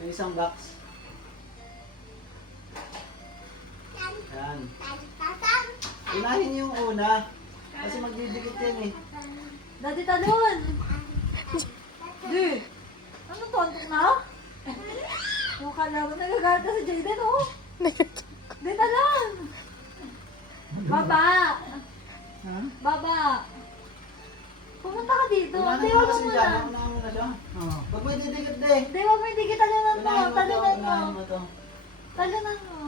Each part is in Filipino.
Yung isang box. Yan. Unahin yung una. Kasi magdidikit yan eh. Daddy, talon! Di! Ano to? Antok na? Yung kala mo nagagalit na si Jayden, oh! Di, talon! Baba! Ha? Baba! Pumunta ka dito. Unahin Di, mo wag mo kasi dyan. muna. Unahin mo na siya. Huwag mo didikit de. Di, wag mo hindi kita talunan mo. Unahin mo to. Talunan mo. Unahin mo to. Talunan mo.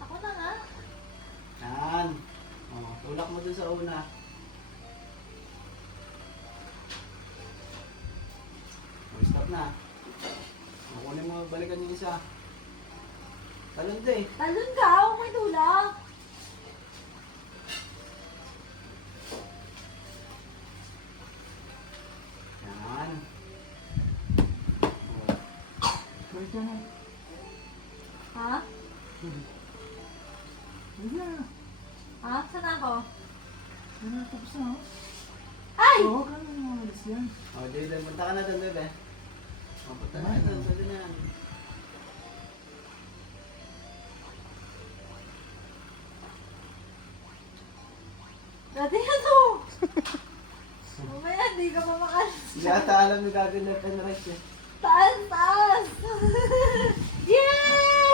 Ako na nga. Yan. Tulak mo dun sa una. Stop na. Kunin mo, balikan yung isa. Talon de. Talon ka, huwag mo itulak. Yan. Balik na. Ha? Ha? Saan ako? Tapos na. Ay! Oo, kaya na malis yan. Jayden, punta ka na doon, bebe. Punta ka na doon, sabi na yan. Dati ano? Mamaya, hindi ka pa makalis. Hindi ata alam ni gagawin na penrise eh. Taas, taas! Yay!